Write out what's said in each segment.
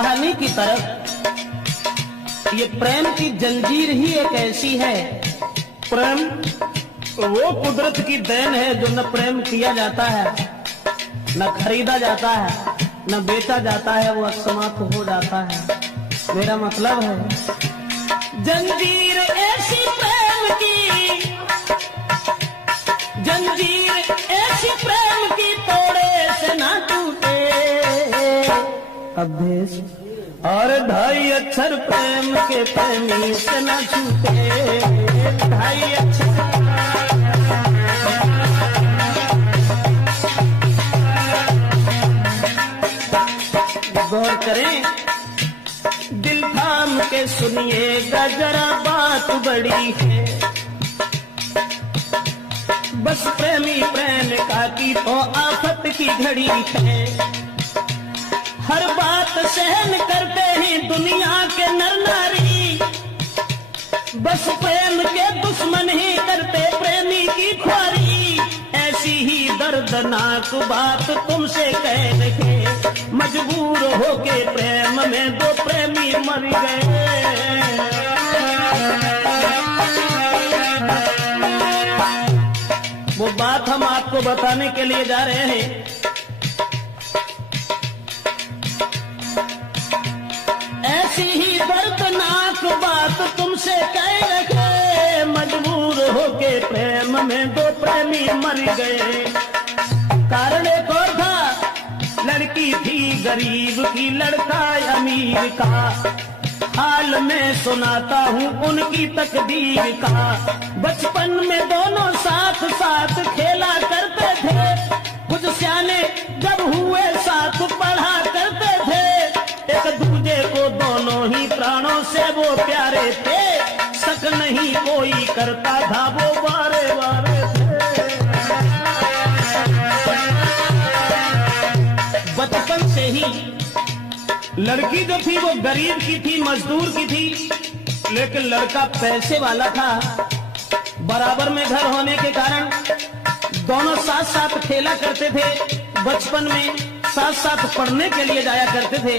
कहानी की तरफ। ये प्रेम की जंजीर ही एक ऐसी है। प्रेम वो कुदरत की देन है जो न प्रेम किया जाता है, न खरीदा जाता है, न बेचा जाता है, वो समाप्त हो जाता है। मेरा मतलब है जंजीर ऐसी प्रेम की, जंजीर ऐसी प्रेम की तोड़े से ना टूटे। अभेश और ढाई अक्षर प्रेम के प्रेमी से ना छूटे। ढाई अक्षर गौर करें, दिल थाम के सुनिएगा जरा बात बड़ी है। बस प्रेमी प्रेमिका की तो आफत की घड़ी है। हर बात सहन करते हैं दुनिया के नर नारी, बस प्रेम के दुश्मन ही करते प्रेमी की ख्वारी। ऐसी ही दर्दनाक बात तुमसे कह के मजबूर होके प्रेम में दो प्रेमी मर गए। वो बात हम आपको बताने के लिए जा रहे हैं। ऐसी ही दर्दनाक बात तुमसे कह के मजबूर होके प्रेम में दो प्रेमी मर गए। कारण एक और था, लड़की थी गरीब की, लड़का अमीर का। हाल में सुनाता हूँ उनकी तकदीर का। बचपन में दोनों साथ साथ खेला करते थे, कुछ सियाने जब हुए साथ पढ़ा करते थे। एक दूजे को दोनों ही प्राणों से वो प्यारे थे, शक नहीं कोई करता था वो बारे बारे थे। बचपन से ही लड़की जो थी वो गरीब की थी, मजदूर की थी, लेकिन लड़का पैसे वाला था। बराबर में घर होने के कारण दोनों साथ साथ खेला करते थे। बचपन में साथ साथ पढ़ने के लिए जाया करते थे।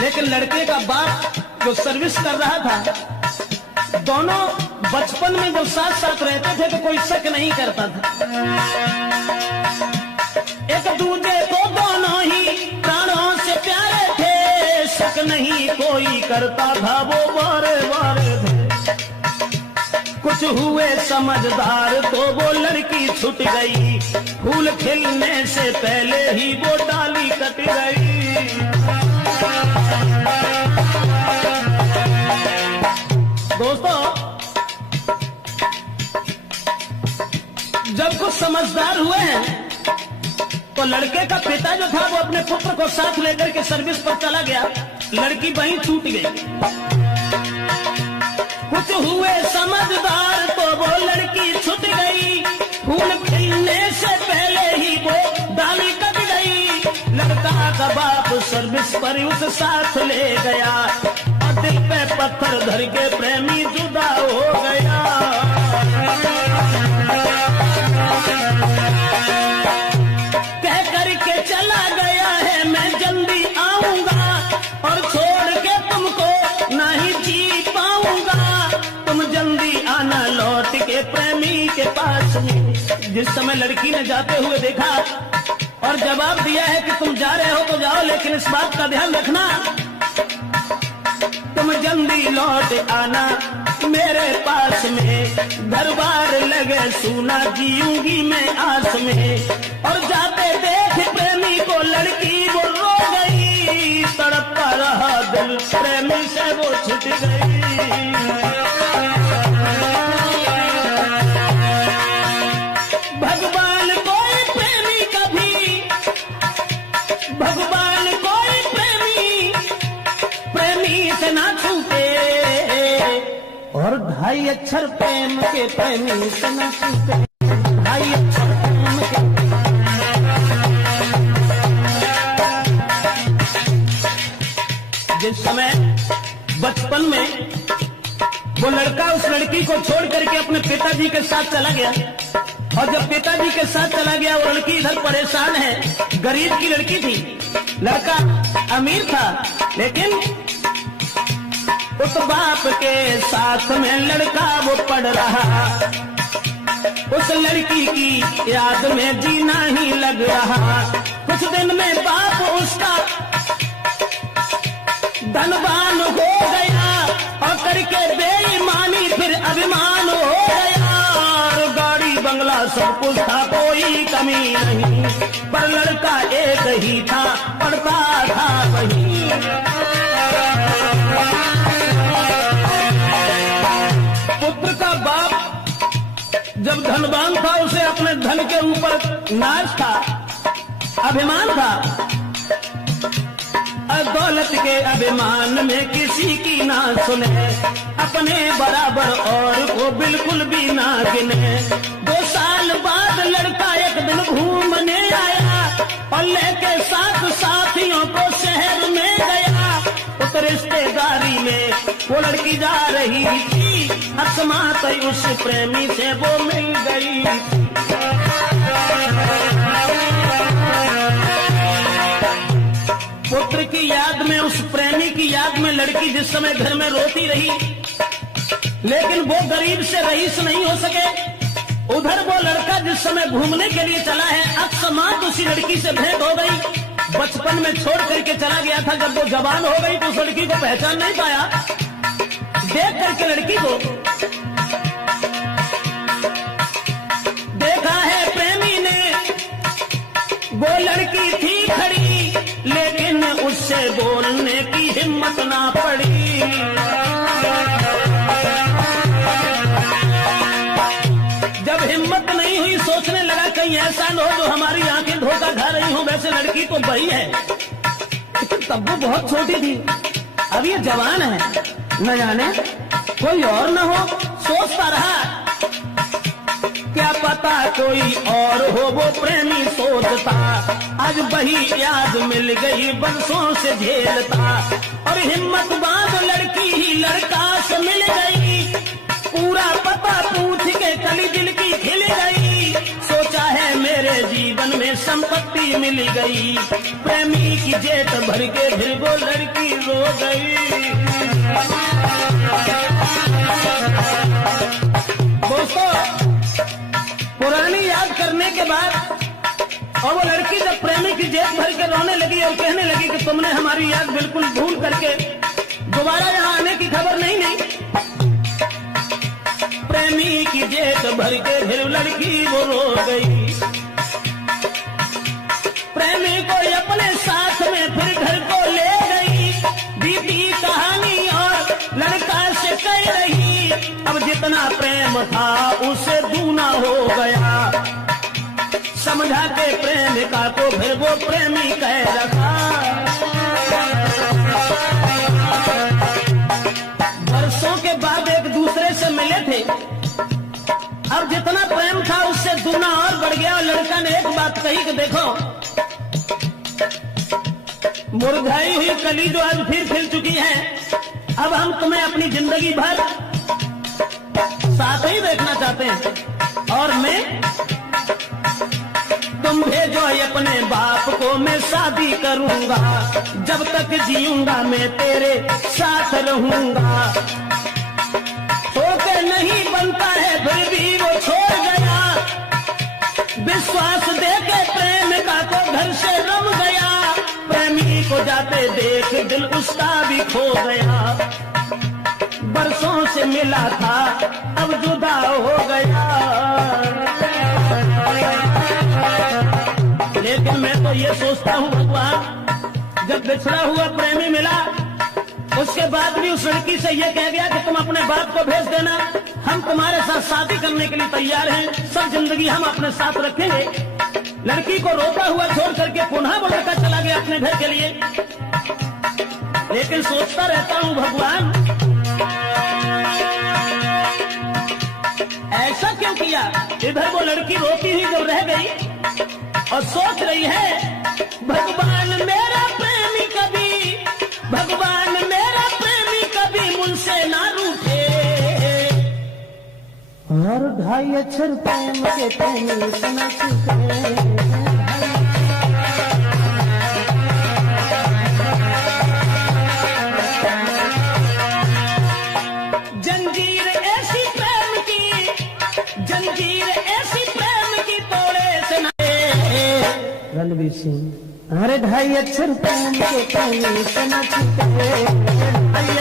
लेकिन लड़के का बाप जो सर्विस कर रहा था, दोनों बचपन में जब साथ साथ रहते थे तो कोई शक नहीं करता था। एक दूसरे को दोनों ही प्राणों से प्यारे थे, शक नहीं कोई करता था वो बारे बारे थे। कुछ हुए समझदार तो वो लड़की छूट गई, फूल खिलने से पहले ही वो डाली कट गई। दोस्तों, जब कुछ समझदार हुए हैं तो लड़के का पिता जो था वो अपने पुत्र को साथ लेकर के सर्विस पर चला गया। लड़की वहीं छूट गई। कुछ हुए समझदार तो वो लड़की छूट गई, फूल खिलने से पहले ही वो डाली कट गई। लड़का का बाप सर्विस पर उस साथ ले गया और दिल पे पत्थर धर के प्रेमी जुदा हो गया। कह करके चला गया है मैं जल्दी आऊंगा, और छोड़ के तुमको नहीं जी पाऊंगा। तुम जल्दी आना लौट के प्रेमी के पास में। जिस समय लड़की ने जाते हुए देखा और जवाब दिया है कि तुम जा रहे हो तो जाओ, लेकिन इस बात का ध्यान रखना तुम जल्दी लौट आना मेरे पास में। घर बार लगे सूना जीऊंगी मैं आस में। और जाते देख प्रेमी को लड़की वो रो गई, तड़पता रहा दिल प्रेमी से वो छूट गई। भगवान कोई प्रेमी कभी, भगवान कोई प्रेमी प्रेमी से ना छूटे। और ढाई अक्षर प्रेम के प्रेमी से ना छूटे। ढाई अक्षर प्रेम के। जिस समय बचपन में वो लड़का उस लड़की को छोड़ करके अपने पिताजी के साथ चला गया, और जब पिताजी के साथ चला गया वो लड़की इधर परेशान है, गरीब की लड़की थी, लड़का अमीर था, लेकिन उस बाप के साथ में लड़का वो पढ़ रहा। उस लड़की की याद में जीना ही लग रहा। कुछ दिन में बाप उसका धनवान हो गया और करके बेईमानी फिर अभिमान हो गया। और गाड़ी बंगला सब कुछ था, कोई कमी नहीं, पर लड़का एक ही था, पढ़ता था वही। पुत्र का बाप जब धनवान था, उसे अपने धन के ऊपर नाज था, अभिमान था। दौलत के अभिमान में किसी की ना सुने, अपने बराबर और को बिल्कुल भी ना गिने। 2 साल बाद लड़का एक दिन घूमने आया और लेके साथ साथियों को शहर में गया। उस रिश्तेदारी में वो लड़की जा रही थी, अकस्मात उस प्रेमी से वो मिल गई। पुत्र की याद में, उस प्रेमी की याद में लड़की जिस समय घर में रोती रही, लेकिन वो गरीब से रईस नहीं हो सके। उधर वो लड़का जिस समय घूमने के लिए चला है, अकस्मात उसी लड़की से भेंट हो गई। बचपन में छोड़ करके चला गया था, जब वो जवान हो गई तो उस लड़की को पहचान नहीं पाया। देख करके लड़की को देखा है प्रेमी ने, वो लड़की थी खड़ी, लेकिन उससे बोलने की हिम्मत ना पड़ी। जब हिम्मत नहीं हुई, सोचने लगा कहीं ऐसा न हो जो हमारी आंखें धोखा खा रही हो। वैसे लड़की तो बड़ी है, लेकिन तब वो बहुत छोटी थी, अब ये जवान है, न जाने कोई और न हो। सोचता रहा, क्या पता कोई और हो, वो प्रेमी सोचता। आज वही याद मिल गई, बरसों से झेलता, और हिम्मत बांध लड़की ही लड़का से मिल गई। पूरा पता पूछ के कली दिल की खिल गई। सोचा है मेरे जीवन में संपत्ति मिल गई। प्रेमी की जेब भर के फिर वो लड़की रो गई। दोस्तों, पुरानी याद करने के बाद और वो लड़की जब प्रेमी की जेब भर के रोने लगी और कहने लगी कि तुमने हमारी याद बिल्कुल भूल करके दोबारा यहाँ आने की खबर नहीं ली। प्रेमी की जेब भर के फिर लड़की वो रो गई। प्रेमी को अपने साथ में फिर घर को ले गई। बीती कहानी और लड़का से कह रही, अब जितना प्रेम था उसे दूना हो गया। समझा के प्रेमिका को फिर वो प्रेमी कह रखा। वर्षों के बाद एक दूसरे से मिले थे, अब जितना प्रेम था उससे दूना और बढ़ गया। और लड़का ने एक बात कही कि देखो, मुरझाई हुई कली जो आज फिर खिल चुकी है, अब हम तुम्हें अपनी जिंदगी भर साथ ही देखना चाहते हैं। और मैं, तुम भेजो अपने बाप को, मैं शादी करूंगा। जब तक जीऊंगा मैं तेरे साथ रहूंगा। होके नहीं बनता है फिर भी वो छोड़ गया। विश्वास देके प्रेम का तो घर से रम गया। प्रेमी को जाते देख दिल उसका भी खो गया। बरसों से मिला था अब जुदा हो गया। लेकिन मैं तो ये सोचता हूँ भगवान, जब बिछड़ा हुआ प्रेमी मिला, उसके बाद भी उस लड़की से ये कह गया कि तुम अपने बाप को भेज देना, हम तुम्हारे साथ शादी करने के लिए तैयार हैं, सब जिंदगी हम अपने साथ रखेंगे। लड़की को रोता हुआ छोड़ करके पुनः वो लड़का चला गया अपने घर के लिए। लेकिन सोचता रहता हूँ भगवान, ऐसा क्यों किया। इधर वो लड़की रोती हुई जब रह गई और सोच रही है, भगवान मेरा प्रेमी कभी, भगवान मेरा प्रेमी कभी मुझसे ना रूठे। और 2.5 अक्षर प्रेम के प्रेमी सुना चुके। रणवीर सिंह। अरे ढाई अक्षर तुम के कहीं से न छूटे, ढाई